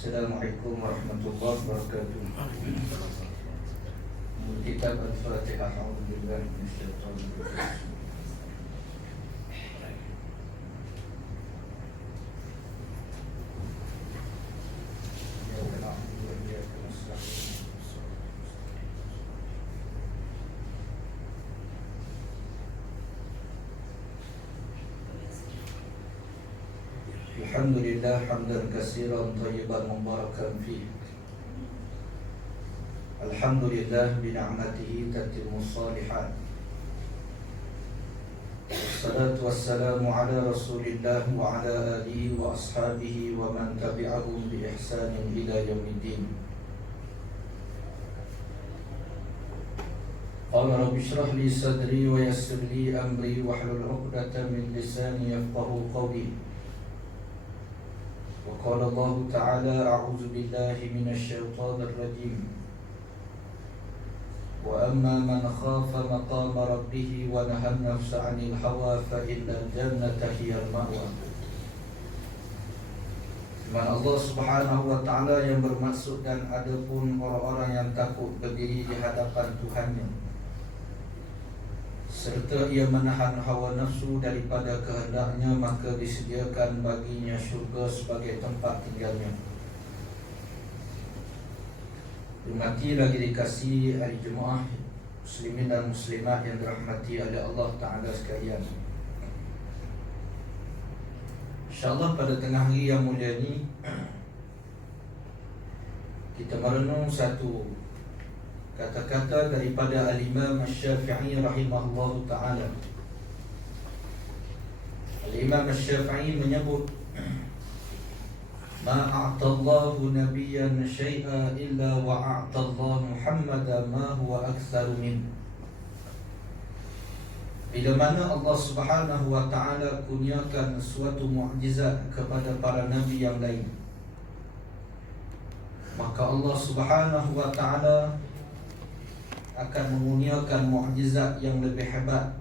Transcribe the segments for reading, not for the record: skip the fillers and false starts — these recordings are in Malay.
Assalamualaikum warahmatullahi wabarakatuh. Kitab Al-Fatihah. A'udzubillahi minasyaitonir rajim. Alhamdulillah hamdan katsiran thayyiban mubarakan fih. Alhamdulillah bi ni'matihi tatimmu shalihat. Wassalatu wassalamu ala Rasulillah wa ala alihi wa ashabihi wa man tabi'ahum bi ihsanin ila yaumiddin. Qala rabbi shrah li sadri wa yassir li amri wahlul 'uqdatam min lisani yafqahu qawli. وقال الله تعالى أعوذ بالله من الشيطان الرجيم وأما من خاف مقام ربه ونهى النفس عن الهوى فإن الجنة هي المأوى. Firman Allah Subhanahu wa taala yang bermaksud, dan adapun orang-orang yang takut berdiri di hadapan Tuhannya serta ia menahan hawa nafsu daripada kehendaknya, maka disediakan baginya syurga sebagai tempat tinggalnya. Hormati lagi dikasihi hari Jumaat muslimin dan muslimat yang dirahmati oleh Allah Ta'ala sekalian. InsyaAllah pada tengah hari yang mulia ini kita merenung satu kata-kata daripada Al-Imam Asy-Syafi'i rahimahullah ta'ala. Al-Imam Asy-Syafi'i menyebut, Ma a'tallahu nabiyyan syai'a illa wa a'tallahu Muhammadan ma huwa aktsaru min. Bila mana Allah Subhanahu wa ta'ala kurniakan suatu mukjizat kepada para nabi yang lain, maka Allah Subhanahu wa ta'ala akan mengurniakan mukjizat yang lebih hebat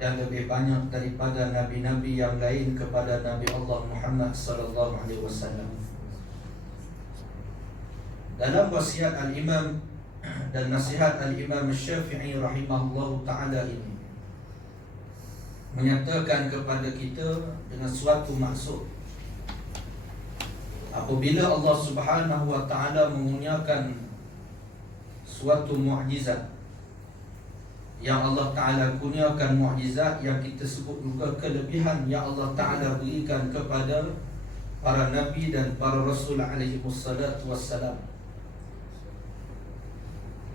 dan lebih banyak daripada nabi-nabi yang lain kepada Nabi Allah Muhammad sallallahu alaihi wasallam. Dalam wasiat Al-Imam dan nasihat Al-Imam Asy-Syafi'i rahimahullahu taala ini menyatakan kepada kita dengan suatu maksud, apabila Allah Subhanahu wa taala mengurniakan suatu mukjizat yang Allah Ta'ala kurniakan, mukjizat yang kita sebut juga kelebihan yang Allah Ta'ala berikan kepada para nabi dan para rasul alaihi wassalatu wassalam,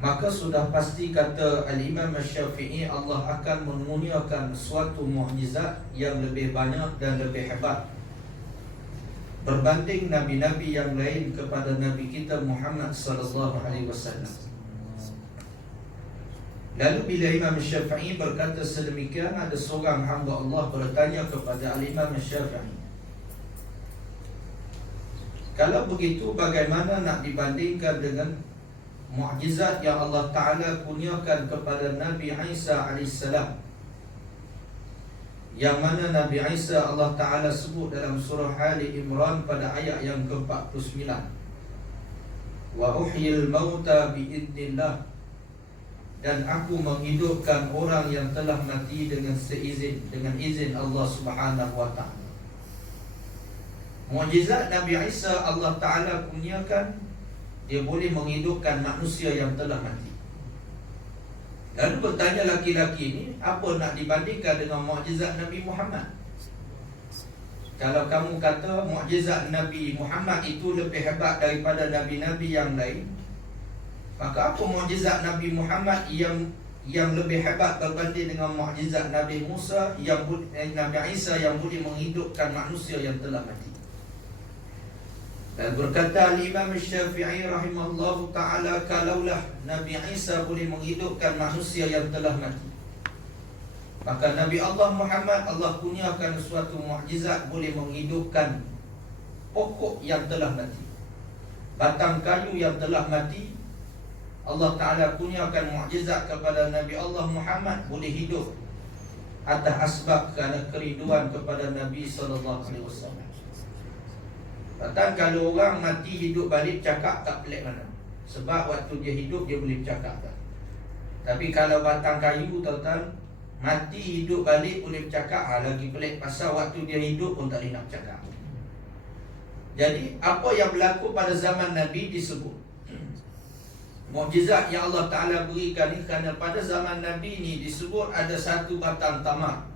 maka sudah pasti kata Al-Imam Asy-Syafi'i, Allah akan mengurniakan suatu mukjizat yang lebih banyak dan lebih hebat berbanding nabi-nabi yang lain kepada nabi kita Muhammad sallallahu alaihi wasallam. Lalu bila Imam Syafi'i berkata sedemikian, ada seorang hamba Allah bertanya kepada Al-Imam Syafi'i, kalau begitu bagaimana nak dibandingkan dengan mukjizat yang Allah Ta'ala kurniakan kepada Nabi Isa AS, yang mana Nabi Isa Allah Ta'ala sebut dalam surah Ali Imran pada ayat yang ke-49, wa uhyil mauta biidnillah, dan aku menghidupkan orang yang telah mati dengan izin Allah Subhanahu wa ta'ala. Mukjizat Nabi Isa Allah Ta'ala kurniakan, dia boleh menghidupkan manusia yang telah mati. Lalu bertanya laki-laki ini, apa nak dibandingkan dengan mukjizat Nabi Muhammad? Kalau kamu kata mukjizat Nabi Muhammad itu lebih hebat daripada nabi-nabi yang lain, maka apa mukjizat Nabi Muhammad yang lebih hebat berbanding dengan mukjizat Nabi Musa Nabi Isa yang boleh menghidupkan manusia yang telah mati? Dan berkata Al-Imam Syafi'i rahimahullahu ta'ala, kalaulah Nabi Isa boleh menghidupkan manusia yang telah mati, maka Nabi Allah Muhammad, Allah kurniakan suatu mukjizat boleh menghidupkan pokok yang telah mati, batang kayu yang telah mati. Allah Ta'ala kurniakan mukjizat kepada Nabi Allah Muhammad boleh hidup atas asbab kerana kerinduan kepada Nabi SAW. Kata kalau orang mati hidup balik cakap tak pelik mana. Sebab waktu dia hidup dia boleh bercakap tak. Tapi kalau batang kayu tuan-tuan, mati hidup balik boleh bercakap, lagi pelik. Pasal waktu dia hidup pun tak boleh nak bercakap. Jadi apa yang berlaku pada zaman Nabi disebut mukjizat yang Allah Ta'ala berikan ni, kerana pada zaman Nabi ni disebut ada satu batang tamar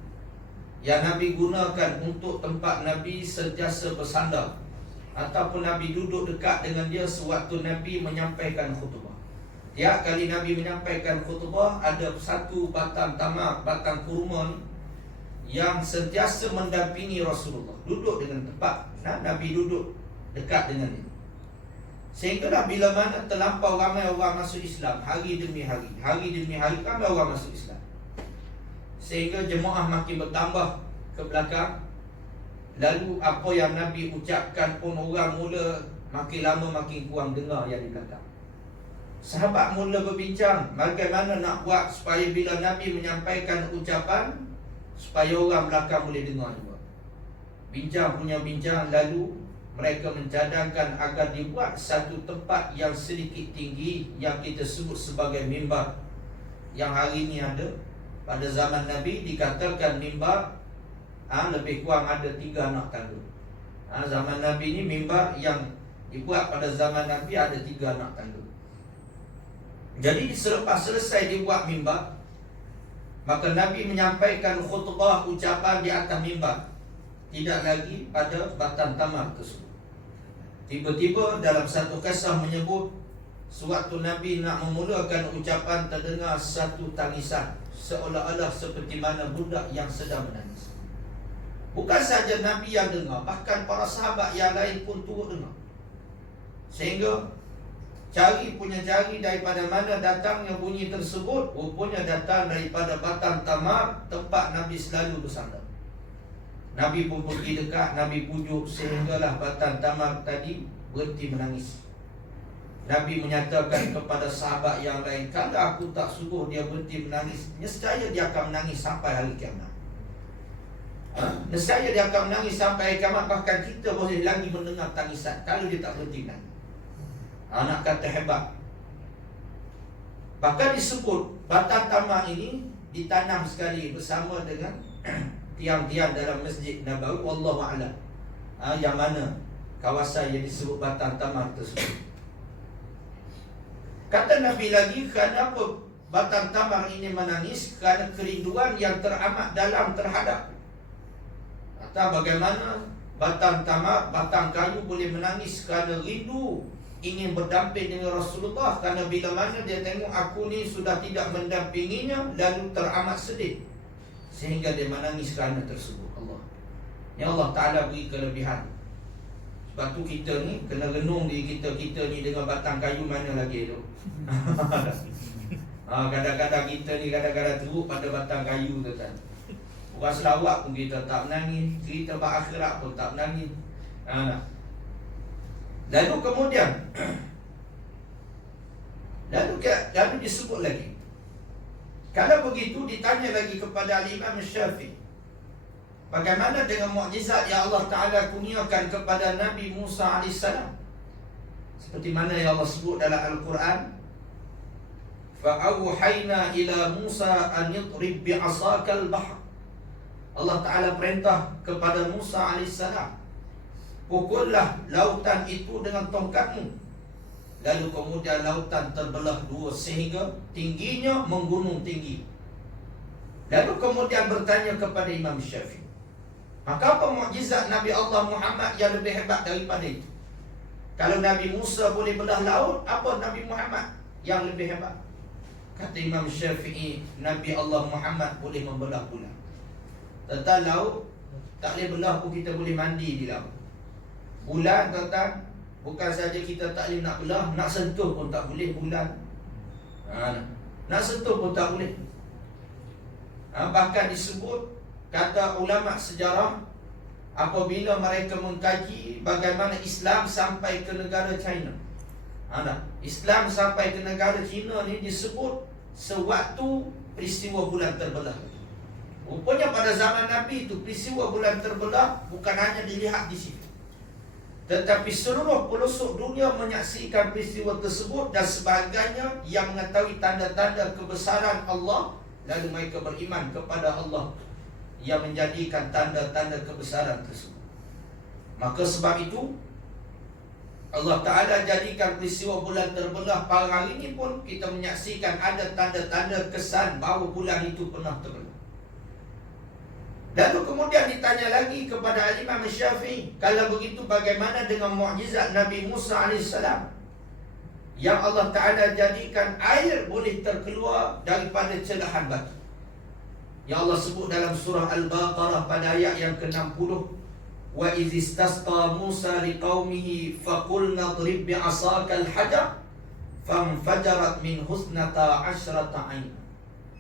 yang Nabi gunakan untuk tempat Nabi sentiasa bersandar, ataupun Nabi duduk dekat dengan dia sewaktu Nabi menyampaikan khutbah. Tiap kali Nabi menyampaikan khutbah, ada satu batang tamar, batang kurma ni yang sentiasa mendampingi Rasulullah, duduk dengan tempat. Nabi duduk dekat dengan dia. Sehinggalah bila mana terlampau ramai orang masuk Islam, hari demi hari, hari demi hari ramai orang masuk Islam, sehingga jemaah makin bertambah ke belakang. Lalu apa yang Nabi ucapkan pun orang mula makin lama makin kurang dengar yang di belakang. Sahabat mula berbincang bagaimana nak buat supaya bila Nabi menyampaikan ucapan, supaya orang belakang boleh dengar juga. Bincang punya bincang, lalu mereka mencadangkan agar dibuat satu tempat yang sedikit tinggi yang kita sebut sebagai mimbar, yang hari ini ada. Pada zaman Nabi dikatakan mimbar lebih kurang ada 3 anak tangga. Zaman Nabi ni mimbar yang dibuat pada zaman Nabi ada 3 anak tangga. Jadi selepas selesai dibuat mimbar, maka Nabi menyampaikan khutbah, ucapan di atas mimbar, tidak lagi pada batang tamar tersebut. Tiba-tiba dalam satu kisah menyebut sewaktu Nabi nak memulakan ucapan, terdengar satu tangisan, seolah-olah seperti mana budak yang sedang menangis. Bukan saja Nabi yang dengar, bahkan para sahabat yang lain pun turut dengar. Sehingga cari daripada mana datangnya bunyi tersebut. Rupanya datang daripada batang tamar, tempat Nabi selalu bersandar. Nabi pun pergi dekat, Nabi pujuk, sehinggalah batang tamar tadi berhenti menangis. Nabi menyatakan kepada sahabat yang lain, kalau aku tak suruh dia berhenti menangis, nescaya dia akan menangis sampai hari kiamat. Nescaya dia akan menangis sampai hari kiamat. Bahkan kita boleh lagi mendengar tangisan kalau dia tak berhenti menangis. Nak kata hebat. Bahkan disebut batang tamar ini ditanam sekali bersama dengan tiang-tiang dalam Masjid Nabawi, wallahu a'lam. Yang mana kawasan yang disebut batang tamar tersebut. Kata Nabi lagi, kenapa batang tamar ini menangis? Kerana kerinduan yang teramat dalam terhadap. Atau bagaimana batang tamar, batang kayu boleh menangis kerana rindu ingin berdamping dengan Rasulullah. Kerana bila mana dia tengok aku ni sudah tidak mendampinginya, lalu teramat sedih, sehingga dia menangis kerana tersebut. Allah, ya Allah Ta'ala beri kelebihan. Sebab tu kita ni kena renung diri kita ni dengan batang kayu mana lagi tu. Kadang-kadang kita ni kadang-kadang teruk pada batang kayu tu kan. Orang Sarawak pun kita tak menangis, cerita berakhirat pun tak menangis. Lalu kemudian lalu disebut lagi. Kalau begitu ditanya lagi kepada Imam Syafi'i, bagaimana dengan mukjizat yang Allah Ta'ala kurniakan kepada Nabi Musa AS? Seperti mana yang Allah sebut dalam Al-Quran, فَأَوْحَيْنَا إِلَى مُوسَىٰ أَنْ يَضْرِبْ بِعَصَاكَ الْبَحْرَ. Allah Ta'ala perintah kepada Musa AS, pukullah lautan itu dengan tongkatmu. Lalu kemudian lautan terbelah 2 sehingga tingginya menggunung tinggi. Lalu kemudian bertanya kepada Imam Syafi'i, maka apa mukjizat Nabi Allah Muhammad yang lebih hebat daripada itu? Kalau Nabi Musa boleh belah laut, apa Nabi Muhammad yang lebih hebat? Kata Imam Syafi'i, Nabi Allah Muhammad boleh membelah bulan. Tentang laut tak boleh belah pun kita boleh mandi di laut. Bulan tuan-tuan, bukan saja kita tak boleh nak belah, nak sentuh pun tak boleh bulan. Nak sentuh pun tak boleh. Bahkan disebut, kata ulama sejarah, apabila mereka mengkaji bagaimana Islam sampai ke negara China, Islam sampai ke negara China ni disebut sewaktu peristiwa bulan terbelah. Rupanya pada zaman Nabi itu peristiwa bulan terbelah bukan hanya dilihat di situ, Tetapi seluruh pelosok dunia menyaksikan peristiwa tersebut dan sebagainya yang mengetahui tanda-tanda kebesaran Allah, lalu mereka beriman kepada Allah yang menjadikan tanda-tanda kebesaran tersebut. Maka sebab itu Allah Ta'ala jadikan peristiwa bulan terbelah. Pada hari ini pun kita menyaksikan ada tanda-tanda kesan bahawa bulan itu pernah terbelah. Lalu kemudian ditanya lagi kepada Imam Syafi'i, kalau begitu bagaimana dengan mukjizat Nabi Musa AS yang Allah Ta'ala jadikan air boleh terkeluar daripada celahan batu, yang Allah sebut dalam surah Al-Baqarah pada ayat yang ke-60, wa iz istasqa Musa liqaumihi faqulna idrib bi'asaka al-hajar fanfajarat min husnata asyrata 'ain.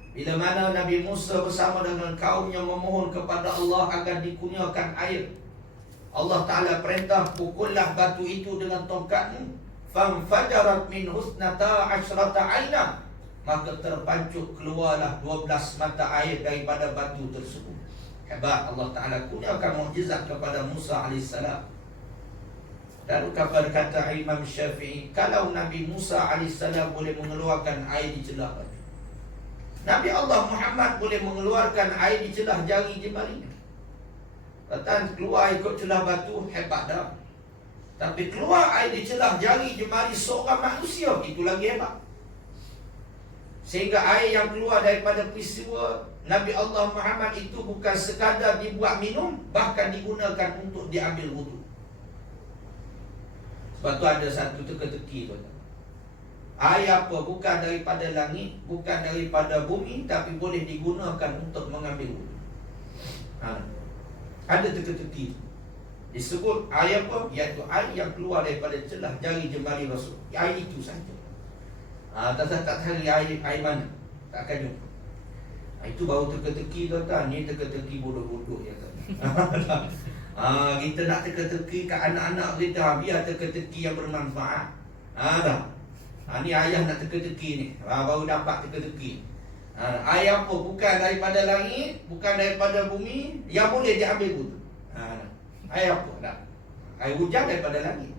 Bila mana Nabi Musa bersama dengan kaumnya memohon kepada Allah agar dikurniakan air, Allah Ta'ala perintah, pukullah batu itu dengan tongkatmu. Fanfajarat min husnata asyrata 'aina, maka terpancut keluarlah 12 mata air daripada batu tersebut. Hebat Allah Ta'ala kurniakan mukjizat kepada Musa AS. Lalu kata Imam Syafi'i, kalau Nabi Musa AS boleh mengeluarkan air di celah batu, Nabi Allah Muhammad boleh mengeluarkan air di celah jari jemarinya. Kata keluar ikut celah batu, hebat dah. Tapi keluar air di celah jari jemari seorang manusia, itu lagi hebat. Sehingga air yang keluar daripada peristiwa Nabi Allah Muhammad itu bukan sekadar dibuat minum, bahkan digunakan untuk diambil wudu. Sebab tu ada satu teka-teki tu. Air apa? Bukan daripada langit, bukan daripada bumi, tapi boleh digunakan untuk mengambil wudu. Ada teka-teki. Disebut air apa? Iaitu air yang keluar daripada celah jari jemari Rasul. Air itu saja. Tak cari air mana, takkan jumpa. Itu baru teka-teki tuan-tuan. Ni teka-teki bodoh-bodoh ya kan. Kita nak teka-teki kat anak-anak kita, biar teka-teki yang bermanfaat. Ni ayah nak teka-teki ni, baru dapat teka-teki. Air apa? Bukan daripada langit, bukan daripada bumi, yang boleh diambil wudu. Air apa? Tak. Air hujan daripada langit,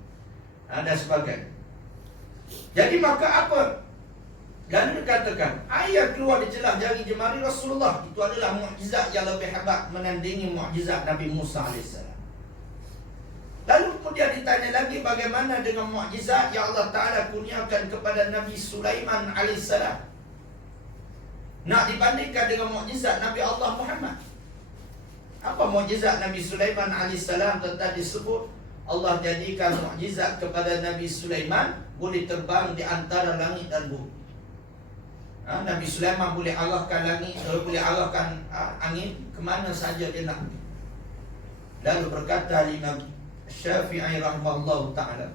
dan sebagainya. Jadi maka apa? Lalu dikatakan air keluar di celah jari jemari Rasulullah itu adalah mukjizat yang lebih hebat menandingi mukjizat Nabi Musa AS. Lalu kemudian ditanya lagi, bagaimana dengan mukjizat yang Allah Ta'ala kurniakan kepada Nabi Sulaiman AS? Nak dibandingkan dengan mukjizat Nabi Allah Muhammad. Apa mukjizat Nabi Sulaiman AS? Tentang disebut Allah jadikan mukjizat kepada Nabi Sulaiman, boleh terbang di antara langit dan bumi. Nabi Sulaiman boleh arahkan langit, boleh arahkan angin kemana saja dia nak. Lalu berkata Imam Syafi'i rahimahullah ta'ala,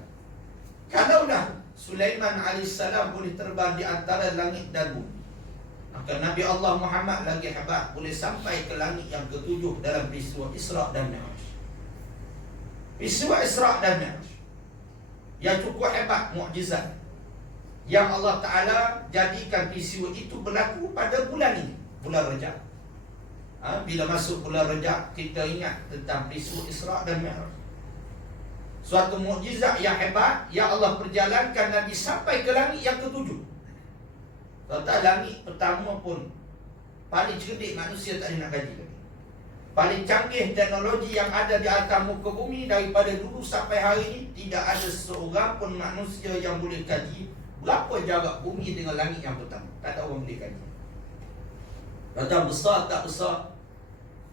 kalaulah Sulaiman AS boleh terbang di antara langit dan bumi, maka Nabi Allah Muhammad lagi hebat, boleh sampai ke langit yang ketujuh dalam peristiwa Isra' dan Mi'raj. Peristiwa Isra' dan Mi'raj yang cukup hebat, mukjizat yang Allah Ta'ala jadikan peristiwa itu berlaku pada bulan ini, bulan Rajab. Bila masuk bulan Rajab, kita ingat tentang peristiwa Isra' dan Mi'raj. Suatu mukjizat yang hebat yang Allah perjalankan Nabi sampai ke langit yang ketujuh. Kata langit pertama pun paling cerdik manusia tak ada nak kaji lagi. Paling canggih teknologi yang ada di atas muka bumi daripada dulu sampai hari ini, tidak ada seorang pun manusia yang boleh kaji berapa jarak bumi dengan langit yang pertama. Tak ada orang boleh kaji. Kata besar tak besar,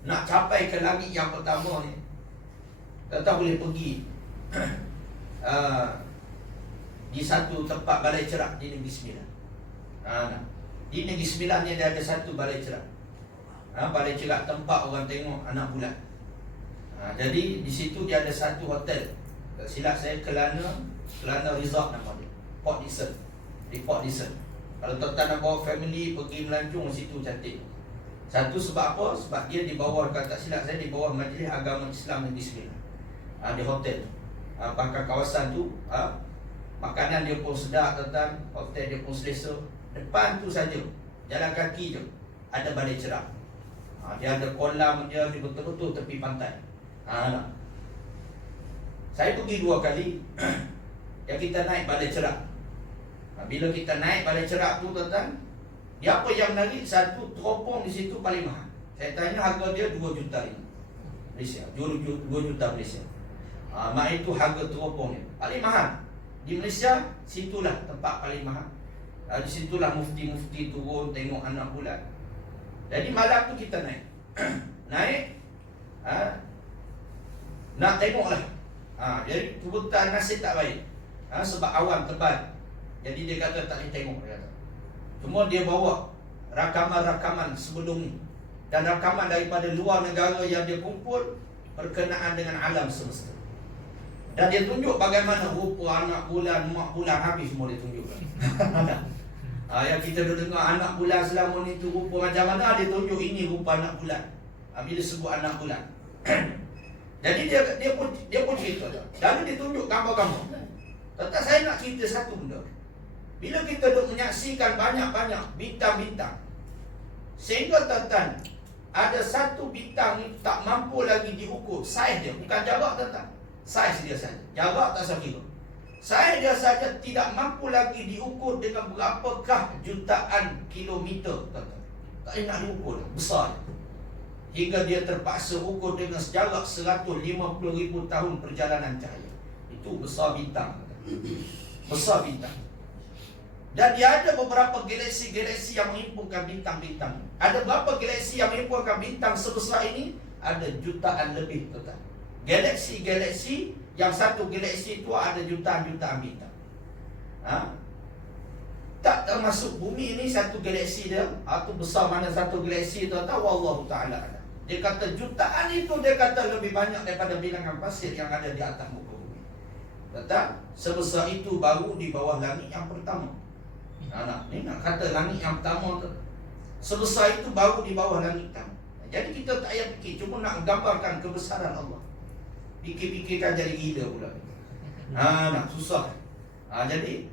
nak capai ke langit yang pertama ni, kata boleh pergi di satu tempat balai cerah di Negeri Sembilan. Di Negeri Sembilan ni ada satu balai cerah. Balai cerah tempat orang tengok anak bulan. Jadi di situ dia ada satu hotel. Tak silap saya, Kelana Resort nama dia, Port Dickson. Di Port Dickson. Kalau tuan-tuan nak bawa family pergi melancong situ, cantik. Satu sebab apa? Sebab dia di bawah, kalau tak silap saya, di bawah Majlis Agama Islam Negeri Sembilan. Di hotel. Bahkan kawasan tu makanan dia pun sedap, tuan-tuan. Hotel dia pun selesa. Depan tu saja, jalan kaki je, ada balai cerah. Dia ada kolam dia, betul-betul tepi pantai. Saya pergi 2 kali. Yang kita naik balai cerak. Bila kita naik balai cerak tu tuan-tuan, dia apa yang menarik? Satu teropong di situ paling mahal. Saya tanya harga dia 2 juta Malaysia, 2 juta Malaysia. Mak itu harga teropong dia paling mahal di Malaysia. Situlah tempat paling mahal. Di situlah mufti-mufti turun tengok anak bulan. Jadi malam tu kita naik. Naik nak tengoklah. Jadi kebetulan nasib tak baik. Sebab awan tebal. Jadi dia kata tak boleh tengok, dia kata. Cuma dia bawa rakaman-rakaman sebelum ni, dan rakaman daripada luar negara yang dia kumpul berkenaan dengan alam semesta. Dan dia tunjuk bagaimana rupa anak bulan, mak bulan, habis semua dia tunjukkan. Yang kita dah dengar anak bulan selama ni tu rupa macam mana, dia tunjuk ini rupa anak bulan. Bila sebut anak bulan. Jadi dia pun cerita. Lalu dia tunjuk gambar-gambar. Tetapi saya nak cerita satu benda. Bila kita duk menyaksikan banyak-banyak bintang-bintang, sehingga tuan-tuan, ada satu bintang ni tak mampu lagi diukur saiz dia, bukan jarak tuan-tuan, saiz dia saja, jarak tak sekira. Saiz dia saja tidak mampu lagi diukur dengan berapakah jutaan kilometer tuan-tuan. Tak boleh nak diukur, besar. Hingga dia terpaksa ukur dengan jarak 150,000 tahun perjalanan cahaya. Itu besar bintang. Besar bintang. Dan dia ada beberapa galaksi-galaksi yang menghimpunkan bintang-bintang. Ada berapa galaksi yang menghimpunkan bintang sebesar ini? Ada jutaan lebih tuan-tuan. Galaksi-galaksi, yang satu galaksi itu ada jutaan-jutaan bintang. Tak termasuk bumi ini satu galaksi dia. Itu besar mana satu galaksi tuan-tuan, wallahu ta'ala alam. Dia kata jutaan itu, dia kata lebih banyak daripada bilangan pasir yang ada di atas muka bumi. Tuan-tuan, sebesar itu baru di bawah langit yang pertama. Ni nak kata langit yang pertama tu, sebesar itu baru di bawah langit pertama. Jadi kita tak payah fikir, cuma nak gambarkan kebesaran Allah. Fikir-fikirkan jadi gila pula. Nak susah. Jadi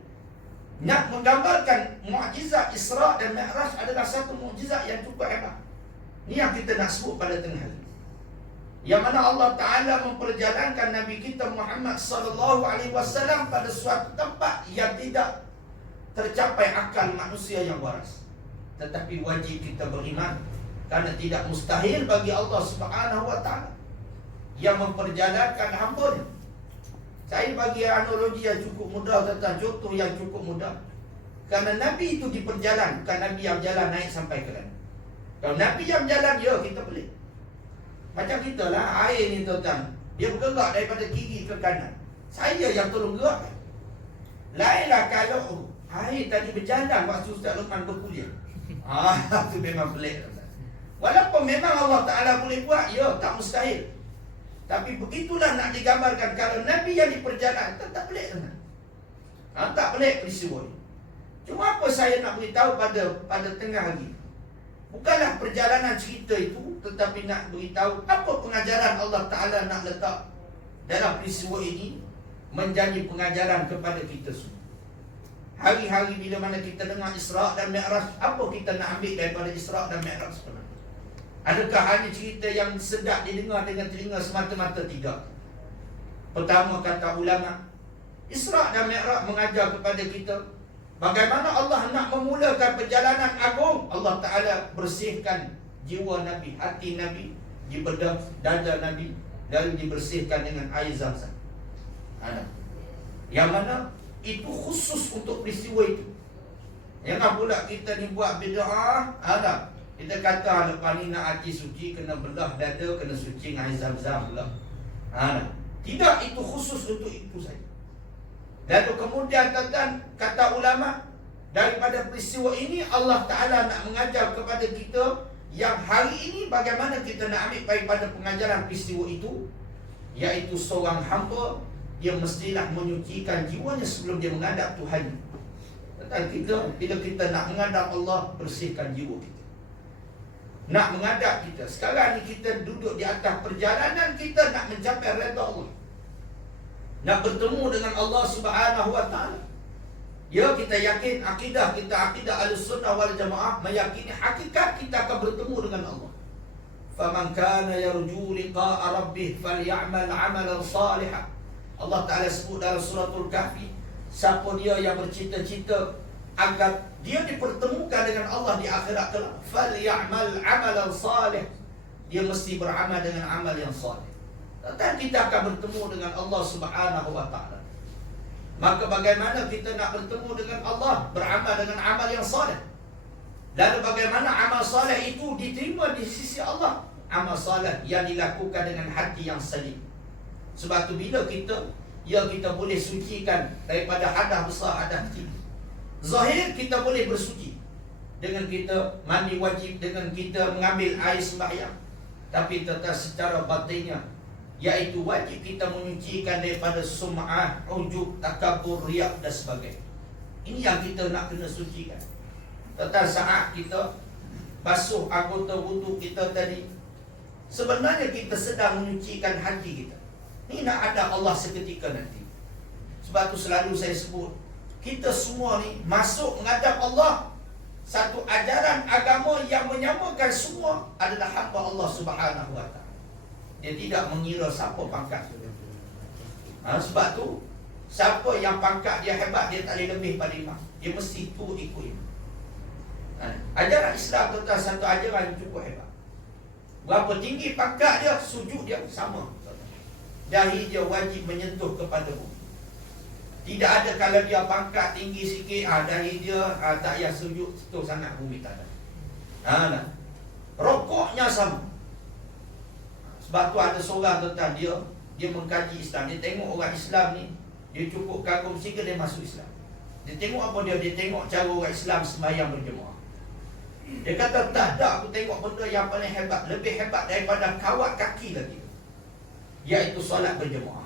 nak menggambarkan mukjizat Isra dan Mi'raj adalah satu mukjizat yang cukup hebat. Ni yang kita nak sebut pada tengah hari. Yang mana Allah Ta'ala memperjalankan Nabi kita Muhammad sallallahu alaihi wasallam pada suatu tempat yang tidak tercapai akal manusia yang waras. Tetapi wajib kita beriman, kerana tidak mustahil bagi Allah Subhanahu wa Ta'ala yang memperjalankan hamba-Nya. Saya bagi analogi yang cukup mudah, tentang contoh yang cukup mudah. Kerana Nabi itu diperjalan, bukan Nabi yang jalan naik sampai ke langit. Kalau Nabi yang jalan, ya kita pelik. Macam kita lah, air ni tuan-tuan, dia bergerak daripada kiri ke kanan. Saya yang tolong gerakkan. Lainlah kalau air tadi berjalan waktu Ustaz Luqman berkuliah. Itu memang pelik. Walaupun memang Allah Ta'ala boleh buat, ya, tak mustahil. Tapi begitulah nak digambarkan. Kalau Nabi yang diperjalan, tak pelik. Tak pelik peristiwa ini. Cuma apa saya nak beritahu pada tengah hari, bukanlah perjalanan cerita itu, tetapi nak beritahu apa pengajaran Allah Ta'ala nak letak dalam peristiwa ini, menjadi pengajaran kepada kita semua. Hari-hari bila mana kita dengar Isra' dan Mi'raj, apa kita nak ambil daripada Isra' dan Mi'raj sebenarnya? Adakah hanya cerita yang sedap didengar dengan telinga semata-mata? Tidak. Pertama, kata ulama, Isra' dan Mi'raj mengajar kepada kita bagaimana Allah nak memulakan perjalanan agung. Allah Ta'ala bersihkan jiwa Nabi, hati Nabi, dibedah dada Nabi, lalu dibersihkan dengan air Zam-Zam. Yang mana itu khusus untuk peristiwa itu. Jangan pula kita ni buat bid'ah. Kita kata lepas ni nak hati suci, kena belah dada, kena suci dengan air Zam-Zam pula. Tidak, itu khusus untuk itu saja. Lalu kemudian kata ulama, daripada peristiwa ini Allah Ta'ala nak mengajar kepada kita yang hari ini bagaimana kita nak ambil daripada pengajaran peristiwa itu, iaitu seorang hamba dia mestilah menyucikan jiwanya sebelum dia menghadap Tuhan. Tetapi kita, bila kita nak menghadap Allah, bersihkan jiwa kita. Nak menghadap kita, sekarang ni kita duduk di atas perjalanan kita nak mencapai redha Allah, nak bertemu dengan Allah Subhanahu wa Ta'ala. Ya, kita yakin akidah kita, akidah Ahlussunnah wal Jamaah, meyakini hakikat kita akan bertemu dengan Allah. Faman kana yarju liqa'a rabbih falyamal 'amalan salihan. Allah Ta'ala sebut dalam suratul Kahfi, siapa dia yang bercita-cita agar dia dipertemukan dengan Allah di akhirat kelak, falyamal amalan salih, dia mesti beramal dengan amal yang salih. Dan kita akan bertemu dengan Allah Subhanahu wa Ta'ala. Maka bagaimana kita nak bertemu dengan Allah? Beramal dengan amal yang salih. Lalu bagaimana amal salih itu diterima di sisi Allah? Amal salih yang dilakukan dengan hati yang salim. Sebab tu bila kita boleh sucikan daripada hadas besar, hadas kecil. Zahir kita boleh bersuci dengan kita mandi wajib, dengan kita mengambil air sembahyang. Tapi tetap secara batinnya, iaitu wajib kita menyucikan daripada sum'ah, ujub, takabur, riak dan sebagainya. Ini yang kita nak kena sucikan. Tetap saat kita basuh anggota wudu kita tadi, sebenarnya kita sedang menyucikan hati kita. Ini nak ada Allah seketika nanti. Sebab tu selalu saya sebut, kita semua ni masuk menghadap Allah, satu ajaran agama yang menyamakan semua adalah hamba Allah Subhanahu wa Ta'ala. Dia tidak mengira siapa pangkat. Sebab tu, siapa yang pangkat dia hebat, dia tak boleh lebih pada imam. Dia mesti tu ikut imam. Ajaran Islam tentang satu ajaran yang cukup hebat. Berapa tinggi pangkat dia, sujud dia sama. Dahi dia wajib menyentuh kepada bumi. Tidak ada kalau dia pangkat tinggi sikit, dahi dia tak payah sujud sentuh sangat bumi, tak ada. Rokoknya sama. Sebab tu ada seorang tentang dia mengkaji Islam. Dia tengok orang Islam ni, dia cukup kagum sehingga dia masuk Islam. Dia tengok apa dia? Dia tengok cara orang Islam sembahyang berjemaah. Dia kata, tak ada aku tengok benda yang paling hebat, lebih hebat daripada kawat kaki lagi, iaitu solat berjemaah.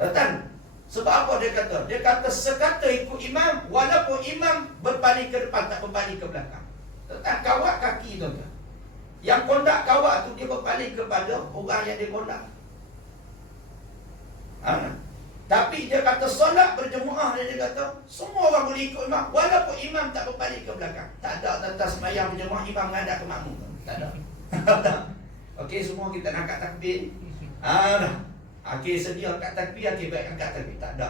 Dan sebab apa dia kata? Dia kata sekata ikut imam, walaupun imam berpaling ke depan, tak berpaling ke belakang. Tentang kawat kaki tu, yang kondak kawat tu, dia berpaling kepada orang yang dia kondak. Tapi dia kata solat berjemaah, dia kata semua orang boleh ikut imam, walaupun imam tak berpaling ke belakang. Tak ada tentang sembahyang berjemaah imam menghadap ke makmum. Tak ada. Okey, semua kita nak angkat takbir. Okey, sedia angkat takbir, okey baik angkat takbir. Tak ada.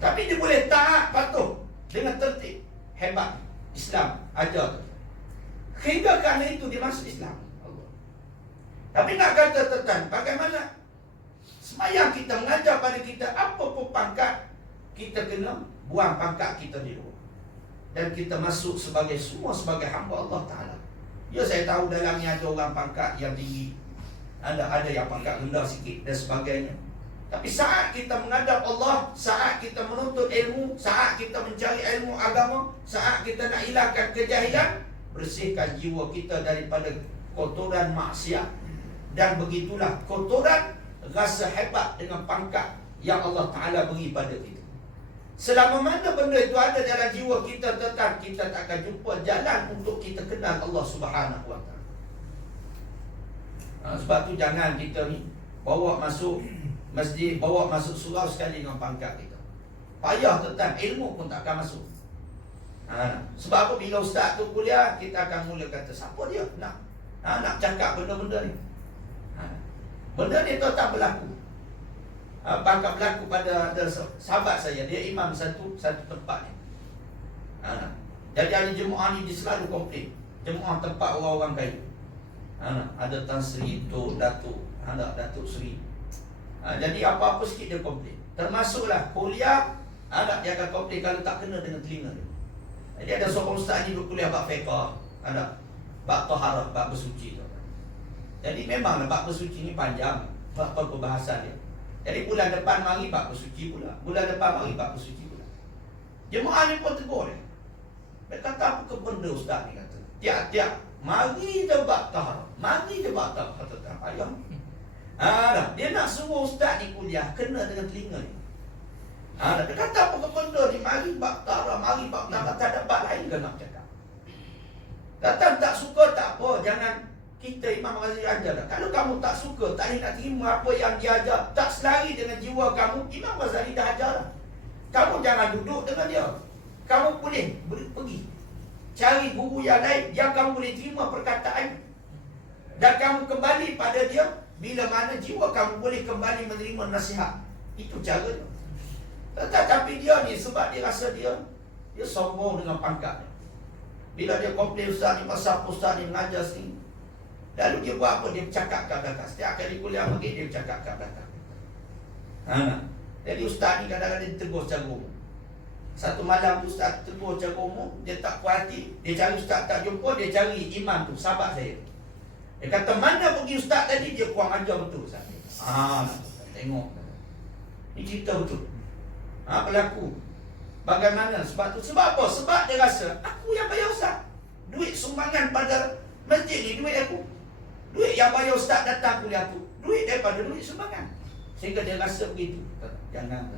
Tapi dia boleh taat, patuh dengan tertib. Hebat Islam ajar tu. Hingga kerana itu dia masuk Islam. Allah. Tapi nak kata tentang bagaimana sembahyang kita mengajar pada kita, apa pun pangkat, kita kena buang pangkat kita di luar. Dan kita masuk sebagai hamba Allah Ta'ala. Ya, saya tahu dalamnya ada orang pangkat yang tinggi, ada yang pangkat rendah sikit dan sebagainya. Tapi saat kita menghadap Allah, saat kita menuntut ilmu, saat kita mencari ilmu agama, saat kita nak hilangkan kejahilan, bersihkan jiwa kita daripada kotoran maksiat. Dan begitulah kotoran rasa hebat dengan pangkat yang Allah Ta'ala beri pada kita. Selama mana benda itu ada dalam jiwa kita, tetap kita tak akan jumpa jalan untuk kita kenal Allah Subhanahu wa Ta'ala. Sebab tu jangan kita ni bawa masuk masjid, bawa masuk surau sekali dengan pangkat kita. Payah tentang ilmu pun tak akan masuk. Sebab apa? Bila ustaz tu kuliah, kita akan mula kata, siapa dia nak cakap benda-benda ni. Benda ni tetap berlaku. Bahkan berlaku pada ada sahabat saya, dia imam satu tempat ni. Jadi ahli jemaah ni dia selalu komplain, jemaah tempat orang-orang kaya. Ada Tan Sri, Datuk, Datuk Sri. Jadi apa-apa sikit dia komplain. Termasuklah kuliah, dia akan komplain kalau tak kena dengan telinga dia. Jadi ada seorang ustaz ni berkuliah bab fiqh, bab taharah, bab bersuci tu. Jadi memanglah bab bersuci ni panjang, bab perbahasan dia. Jadi bulan depan mari bab bersuci pula, bulan depan mari bab bersuci pula. Jemaah ni pun tegur dia. Dia kata, apa ke benda ustaz ni kata? Tiap-tiap mari je bab taharah, mari je bab taharah. Kata ayam. Dia nak suruh ustaz ni kuliah kena dengan telinga ni. Dia kata, apa ke benda ni? Mari bab taharah, mari bab taharah. Tak ada bab lain ke nak cakap? Kata tak suka tak apa, jangan. Kita Imam Ghazali ajar dah. Kalau kamu tak suka, tak nak terima apa yang dia ajar, tak selari dengan jiwa kamu, Imam Ghazali dah ajar dah. Kamu jangan duduk dengan dia. Kamu boleh pergi cari guru yang lain yang kamu boleh terima perkataan, dan kamu kembali pada dia. bila mana jiwa kamu boleh kembali menerima nasihat. Itu cara. Tetapi dia ni sebab dia rasa dia sombong dengan pangkat. Bila dia komplain, ustaz ni pasal apa ustaz ni mengajar sini, lalu dia buat apa? Dia bercakap kat belakang. Setiap kali kuliah pergi, dia bercakap kat belakang. Jadi ustaz ni kadang-kadang ditegur secara umum. Satu malam tu ustaz tegur secara umum, dia tak puas hati, dia cari ustaz tak jumpa, dia cari imam tu, sahabat saya. Dia kata, mana pergi ustaz tadi? Dia kurang ajar betul ustaz. Tengok. Ini cerita betul. Berlaku. Bagaimana? Sebab tu. Sebab apa? Sebab dia rasa, aku yang bayar ustaz. Duit sumbangan pada masjid ni, duit aku. Duit yang bayar ustaz datang kuliah tu, duit daripada duit sumbangan. Sehingga dia rasa begitu. Jangan.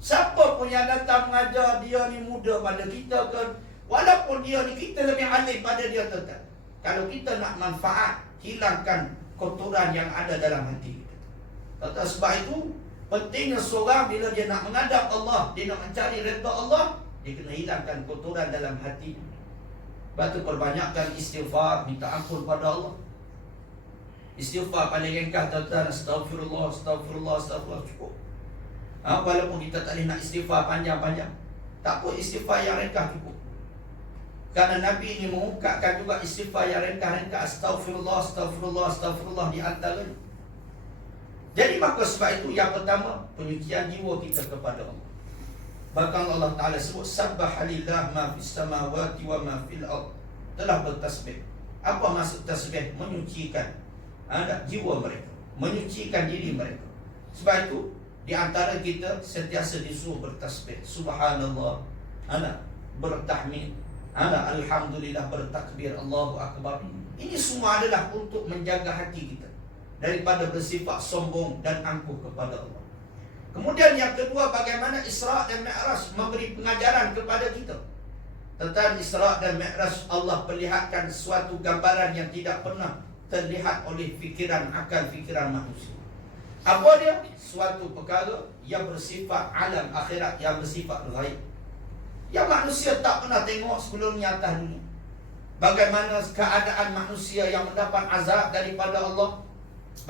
Siapa pun yang datang mengajar, dia ni muda pada kita ke, walaupun dia ni kita lebih alim pada dia, tetap. Kalau kita nak manfaat, hilangkan kotoran yang ada dalam hati kita. Sebab itu pentingnya seorang bila dia nak menghadap Allah, dia nak mencari redha Allah, dia kena hilangkan kotoran dalam hati. Sebab itu perbanyakkan istighfar, minta ampun pada Allah. Istighfar paling ringkas, tuan-tuan, astagfirullah, astagfirullah, astagfirullah, cukup. Walaupun kita tak boleh nak istighfar panjang-panjang, tak apa, istighfar yang ringkas cukup. Karena Nabi ini mengungkapkan juga istighfar yang ringkas, astagfirullah, astagfirullah, astagfirullah di antaranya. Jadi maka sebab itu yang pertama, penyucian jiwa kita kepada Allah. Bahkan Allah Ta'ala sebut, Sabbahalillah ma fis samawati wa ma fil ard. Telah bertasbih. Apa maksud tasbih? Menyucikan jiwa mereka, menyucikan diri mereka. Sebab itu di antara kita sentiasa disuruh bertasbih, subhanallah, bertahmid, alhamdulillah, bertakbir, Allahu Akbar. Ini semua adalah untuk menjaga hati kita daripada bersifat sombong dan angkuh kepada Allah. Kemudian yang kedua, bagaimana Isra' dan Mi'raj memberi pengajaran kepada kita. Tentang Isra' dan Mi'raj, Allah perlihatkan suatu gambaran yang tidak pernah terlihat oleh fikiran, akal fikiran manusia. Apa dia? Suatu perkara yang bersifat alam akhirat, yang bersifat ghaib, yang manusia tak pernah tengok sebelumnya atas dunia. Bagaimana keadaan manusia yang mendapat azab daripada Allah,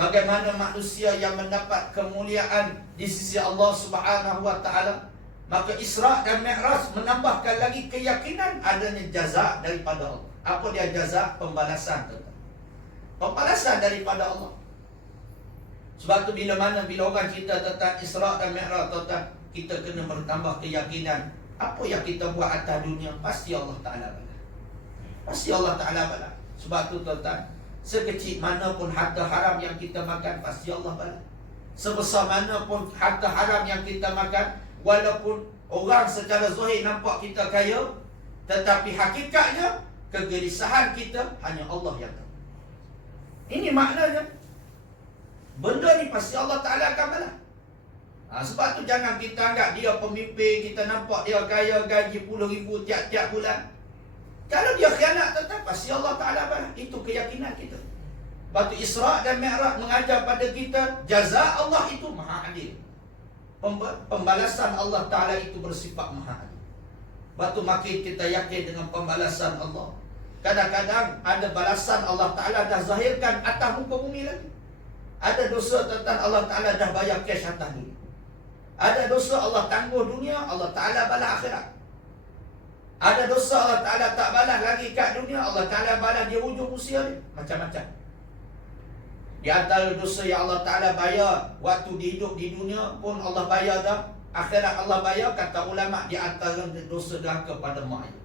bagaimana manusia yang mendapat kemuliaan di sisi Allah Subhanahu wa Ta'ala. Maka Isra' dan Mi'raj menambahkan lagi keyakinan adanya jaza daripada Allah. Apa dia jaza? Pembalasan. Pembalasan daripada Allah. Sebab tu bila orang cerita tentang Isra' dan Mi'raj, kita kena bertambah keyakinan apa yang kita buat atas dunia, pasti Allah Ta'ala balas. Pasti Allah Ta'ala balas. Sebab tu tuan-tuan, sekecil mana pun harta haram yang kita makan, pasti Allah balas. Sebesar mana pun harta haram yang kita makan, walaupun orang secara zahir nampak kita kaya, tetapi hakikatnya kegelisahan kita hanya Allah yang tahu. Ini maknanya, benda ni pasti Allah Ta'ala akan balas. Sebab tu jangan kita anggap dia pemimpin, kita nampak dia kaya, gaji puluh ribu tiap-tiap bulan. Kalau dia khianat, tetap pasti Allah Ta'ala balas. Itu keyakinan kita. Sebab tu Isra' dan Mi'raj mengajar pada kita, jaza Allah itu maha adil. Pembalasan Allah Ta'ala itu bersifat maha adil. Sebab tu makin kita yakin dengan pembalasan Allah. Kadang-kadang ada balasan Allah Ta'ala dah zahirkan atas muka bumi lagi. Ada dosa tentang Allah Ta'ala dah bayar cash atas dunia. Ada dosa Allah tangguh dunia, Allah Ta'ala balas akhirat. Ada dosa Allah Ta'ala tak balas lagi kat dunia, Allah Ta'ala balas di hujung usia dia. Macam-macam. Di antara dosa yang Allah Ta'ala bayar waktu hidup di dunia pun Allah bayar dah. Akhirat Allah bayar, kata ulama, di antara dosa derhaka pada mak ayah.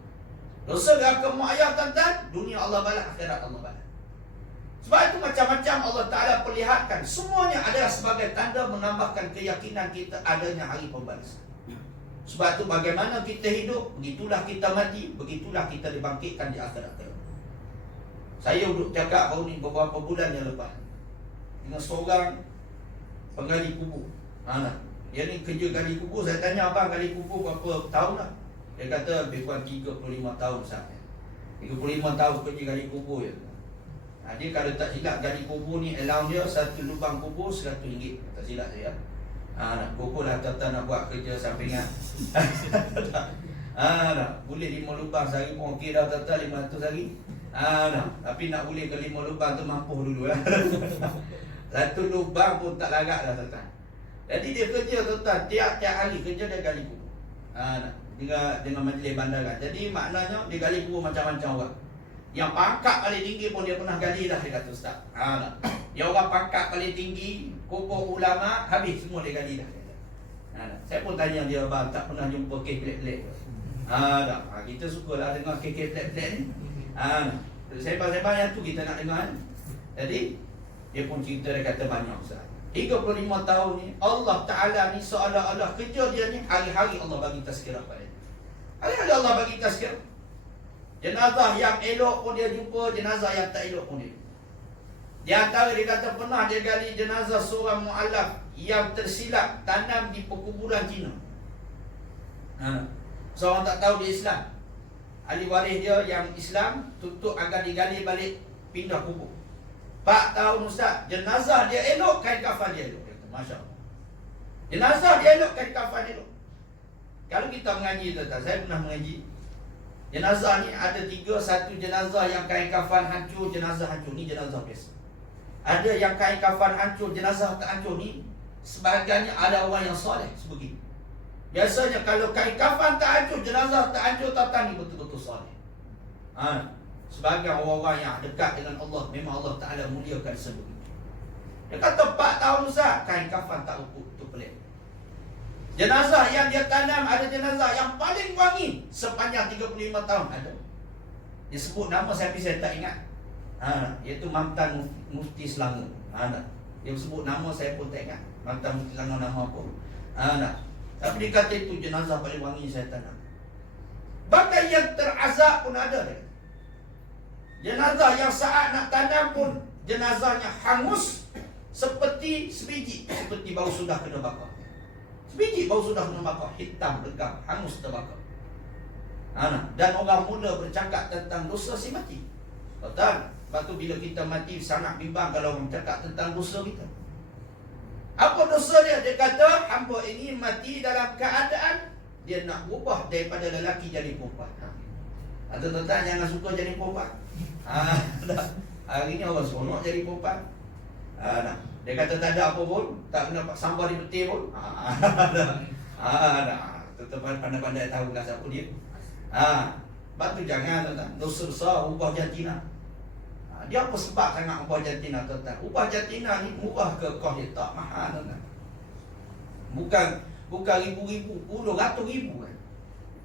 Dosa derhaka mak ayah, tuan-tuan, dunia Allah balas, akhirat Allah balas. Sebab itu macam-macam Allah Ta'ala perlihatkan. Semuanya adalah sebagai tanda menambahkan keyakinan kita adanya hari pembalasan. Sebab itu bagaimana kita hidup, begitulah kita mati, begitulah kita dibangkitkan di akhirat. Saya duduk cakap baru ni beberapa bulan yang lepas dengan seorang penggali kubur. Dia ni kerja gali kubur. Saya tanya, abang gali kubur berapa tahun dah? Dia kata lebih kurang 35 tahun sahaja. 35 tahun kerja gali kubur je. Dia kalau tak silap gali kubur ni allowance dia satu lubang kubur RM100. Tak silap saya. Nak kubur lah tuan-tuan nak buat kerja sampingan. Boleh 5 lubang sehari pun okey dah tuan-tuan, 500 hari. Tapi nak boleh ke 5 lubang tu mampu dulu lah. 1 lubang pun tak larat dah tuan-tuan. Jadi dia kerja tuan-tuan, tiap-tiap hari kerja dia gali kubur. Dengan majlis bandaran. Jadi maknanya dia gali kubur macam-macam orang. Yang pangkat paling tinggi pun dia pernah gali dah, dia kata ustaz. Yang orang pangkat paling tinggi, kubur ulama, habis semua dia gali dah. Saya pun tanya dia, abang tak pernah jumpa kes pelik-pelik? Kita sukalah dengar kes pelik-pelik ni. Sembang-sembang yang tu kita nak dengar. Jadi dia pun cerita, dia kata banyak ustaz. 35 tahun ni Allah Ta'ala ni seolah-olah kerja dia ni hari-hari Allah bagi tazkirah pada dia. Hari-hari Allah bagi tazkirah. Jenazah yang elok pun dia jumpa, jenazah yang tak elok pun dia. Di antara dia kata pernah dia gali jenazah seorang mu'alaf yang tersilap tanam di perkuburan Cina. Seorang tak tahu dia Islam. Ahli waris dia yang Islam tutup agar digali balik, pindah kubur. 4 tahun ustaz, jenazah dia elok, kain kafan dia elok. Masya Allah. Jenazah dia elok, kain kafan elok. Kalau kita mengaji tuan-tuan, saya pernah mengaji. Jenazah ni ada 3, satu jenazah yang kain kafan hancur, jenazah hancur. Ni jenazah biasa. Ada yang kain kafan hancur, jenazah tak hancur. Ni sebahagiannya ada orang yang soleh sebegini. Biasanya kalau kain kafan tak hancur, jenazah tak hancur, tuan-tuan ni betul-betul soleh. Sebagai orang-orang yang dekat dengan Allah, memang Allah Ta'ala muliakan sebegini. Dia kata 4 tahun ustaz, kain kafan tak ukur. Itu pelik. Jenazah yang dia tanam, ada jenazah yang paling wangi sepanjang 35 tahun ada. Dia sebut nama saya tak ingat. Iaitu mantan Mufti Selangor. Dia sebut nama saya pun tak ingat. Mantan Mufti Selangor nama apa. Tapi dia kata itu jenazah paling wangi saya tanam. Bahkan yang terazab pun ada dia. Jenazah yang saat nak tanam pun jenazahnya hangus seperti sebiji, seperti bau sudah kena bakar. Sebiji bau sudah kena bakar, hitam, legam, hangus terbakar. Dan orang mula bercakap tentang dosa si mati. Betul? Lepas tu bila kita mati sangat bimbang kalau orang cakap tentang dosa kita. Apa dosa dia? Dia kata hamba ini mati dalam keadaan dia nak berubah daripada lelaki jadi perempuan. Ada tuan-tuan jangan suka jadi perempuan. Hari ni orang seronok jadi perempuan. Dia kata tak ada apa pun, tak kena sambar di peti pun. Tetap pandai-pandai tahu lah siapa dia. Lepas tu jangan tuan-tuan, dosa besar ubah jantina. Dia apa sebab sangat ubah jantina tuan-tuan? Ubah jantina ni murah ke kos dia? Tak mahal tuan-tuan. Bukan ribu-ribu, puluh ratus ribu kan.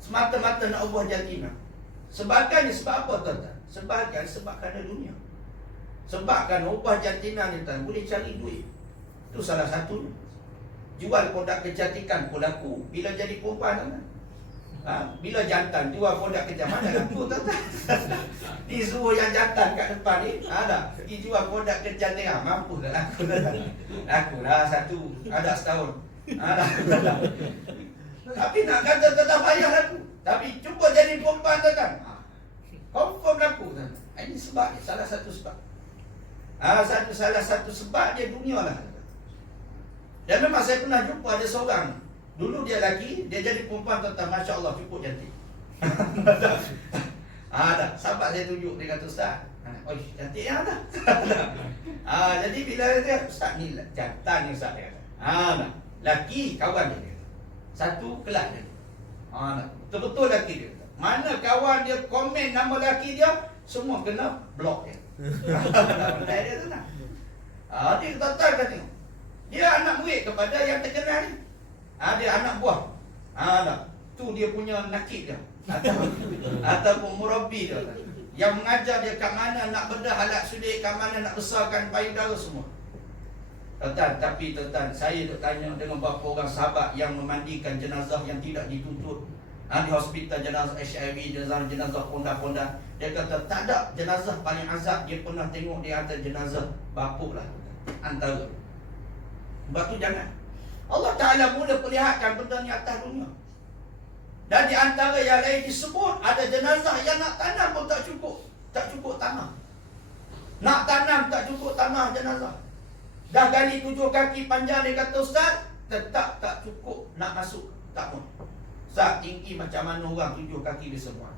Semata-mata nak ubah jantina. Sebahagiannya sebab apa tuan-tuan? Sebahagian sebab kerana dunia. Sebab kan ubah jantina ni tuan boleh cari duit. Itu salah satu. Jual produk kecantikan pun laku bila jadi perempuan tuan. Bila jantan jual produk kecantikan mana laku tuan. Ni suruh yang jantan kat depan ni ada. Pergi jual produk kecantikan mampu dah laku tuan. Laku dah satu, ada setahun. Tapi nak kata tetap payah laku. Tapi cuba jadi perempuan tuan. Confirm laku tuan. Ini sebab ni, salah satu sebab. Salah satu sebab dia dunia lah. Dan memang saya pernah jumpa ada seorang. Dulu dia lelaki, dia jadi perempuan tuan-tuan. Masya Allah, cukup cantik. Dah, sahabat saya tunjuk, dia kata ustaz. Cantik yang ada. Jadi bila dia, ustaz ni jantan ni ustaz dia kata. Laki kawan dia. Satu kelas dia. Betul-betul laki dia. Mana kawan dia komen nama laki dia, semua kena blok dia. Pandai dia tu nak. Dia tuan-tuan dah tengok. Dia anak murid kepada yang terkenal ni. Dia anak buah. Tu dia punya nakib dia. Ataupun murabi dia. Yang mengajar dia kat mana nak bedah alat sudik, kat mana nak besarkan payudara semua. Tuan-tuan, tapi tuan-tuan, saya duk tanya dengan beberapa orang sahabat yang memandikan jenazah yang tidak dituntut. Di hospital jenazah HIV, jenazah ponda-ponda. Dia kata tak ada jenazah paling azab dia pernah tengok dia antara jenazah bapuk lah. Antara. Sebab tu jangan. Allah Ta'ala mula perlihatkan benda ni atas dunia. Dan di antara yang lain disebut ada jenazah yang nak tanam pun tak cukup. Tak cukup tanah. Nak tanam tak cukup tanah jenazah. Dah gali 7 kaki panjang, dia kata ustaz, tetap tak cukup nak masuk. Tak pun. Ustaz tinggi macam mana orang 7 kaki dia semua.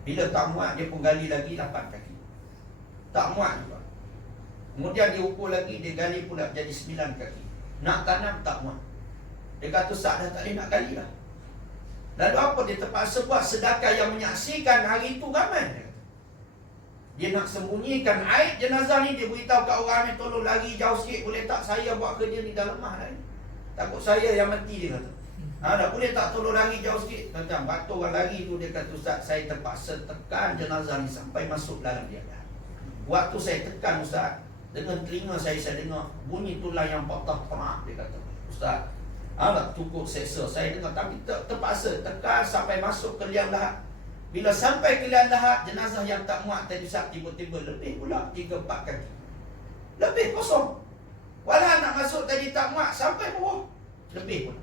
Bila tak muat, dia pun gali lagi 8 kaki. Tak muat juga. Kemudian dia ukur lagi, dia gali pula jadi 9 kaki. Nak tanam tak muat. Dia kata, Ustaz dah tak boleh nak gali lah. Lalu apa? Dia terpaksa buat, sedangkan yang menyaksikan hari itu ramai. Dia nak sembunyikan aib jenazah ni. Dia beritahu kat orang ni, tolong lari jauh sikit, boleh tak saya buat kerja ni dah lemah dah ni. Takut saya yang mati, dia kata. Dah boleh tak tolong lari jauh sikit. Kata, waktu orang lari tu, dia kata, Ustaz saya terpaksa tekan jenazah ni sampai masuk dalam dia. Waktu saya tekan Ustaz, dengan telinga saya dengar bunyi tulang yang patah perak. Dia kata, Ustaz, cukup seksa saya dengar, tapi terpaksa tekan sampai masuk ke liang lahat. Bila sampai ke liang lahat, jenazah yang tak muat tadi Ustaz tiba-tiba lebih pula 3-4 kaki. Lebih kosong. Walau nak masuk tadi tak muat, sampai bawah lebih pula.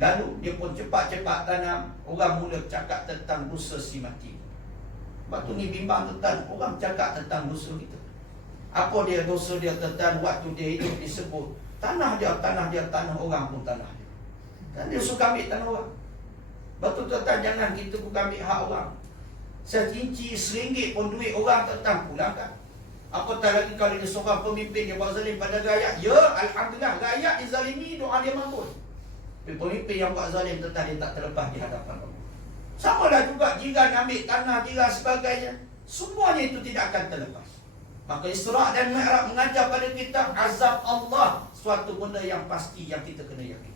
Lalu dia pun cepat-cepat tanam. Orang mula cakap tentang dosa si mati. Sebab tu ni bimbang tentang orang cakap tentang dosa kita. Apa dia dosa dia tentang waktu dia hidup disebut tanah dia, tanah orang pun tanah dia. Dan dia suka ambil tanah orang. Betul tuan, jangan kita bukan ambil hak orang. Seinci RM1 pun duit orang tentang pulangkan. Apatah lagi kalau dia seorang pemimpin dia buat zalim pada rakyat. Ya, Alhamdulillah, rakyat dizalimi, doa dia mampu. Pemimpin yang buat zalim tentang dia tak terlepas di hadapan Allah. Sama lah juga jiran ambil tanah, jiran sebagainya. Semuanya itu tidak akan terlepas. Maka Isra' dan Mi'raj mengajar pada kita azab Allah, suatu benda yang pasti yang kita kena yakin.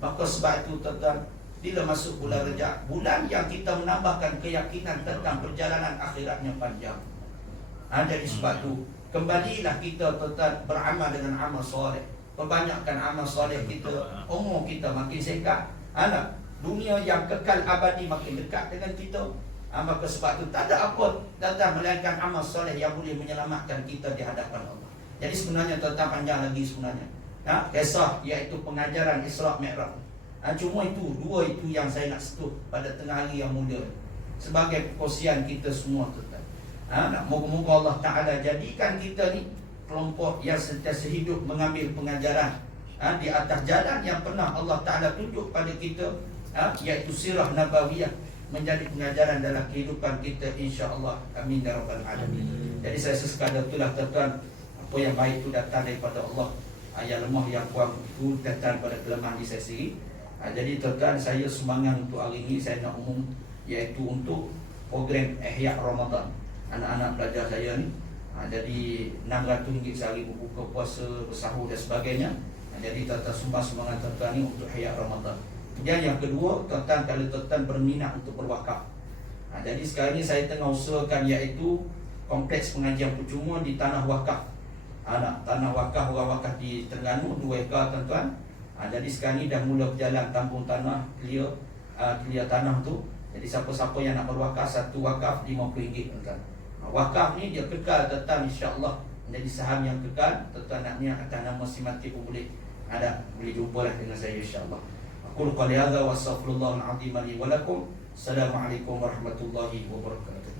Maka sebab itu tuan-tuan, bila masuk bulan Rejab, bulan yang kita menambahkan keyakinan tentang perjalanan akhiratnya panjang. Jadi sebab itu, kembalilah kita tuan-tuan beramal dengan amal soleh. Perbanyakkan amal soleh kita, umur kita makin singkat. Dunia yang kekal abadi makin dekat dengan kita. Maka sebab itu tak ada apa datang melainkan amal soleh yang boleh menyelamatkan kita di hadapan Allah. Jadi sebenarnya tuan-tuan panjang lagi sebenarnya. Kisah iaitu pengajaran Isra' Mi'raj. Cuma itu, dua itu yang saya nak sentuh pada tengah hari yang mulia sebagai perkongsian kita semua tuan-tuan. Moga-moga Allah Ta'ala jadikan kita ni kelompok yang sentiasa hidup mengambil pengajaran di atas jalan yang pernah Allah Ta'ala tunjuk pada kita, iaitu sirah nabawiyah, menjadi pengajaran dalam kehidupan kita, insya-Allah. Amin ya rabbal alamin. Jadi saya sekadar itulah tuan-tuan, apa yang baik itu datang daripada Allah, yang lemah yang kurang itu datang pada kelemahan di saya sendiri. Jadi tuan-tuan, saya semangat untuk hari ini saya nak umum, iaitu untuk program Ihya Ramadan anak-anak pelajar saya ni. Jadi RM600 sehari berbuka puasa, bersahur dan sebagainya. Jadi tuan-tuan sumbang semangat tuan-tuan ni untuk Ihya Ramadan. Kemudian yang kedua, tuan-tuan kalau tuan-tuan berminat untuk berwakaf. Jadi sekarang ni saya tengah usahakan iaitu kompleks pengajian percuma di tanah wakaf. Tanah wakaf, orang wakaf di Terengganu 2 ekar tuan-tuan. Jadi sekarang ni dah mula berjalan tambung tanah, clear tanah tu. Jadi siapa-siapa yang nak berwakaf, satu wakaf RM50 tuan-tuan. Wakaf ni dia kekal tuan-tuan, insya-Allah menjadi saham yang kekal. Tuan-tuan nak niat atas nama si mati pun boleh jumpalah dengan saya, insya-Allah. Aku qali hadza wa astaghfirullahal azim li wa lakum. Assalamualaikum warahmatullahi wabarakatuh.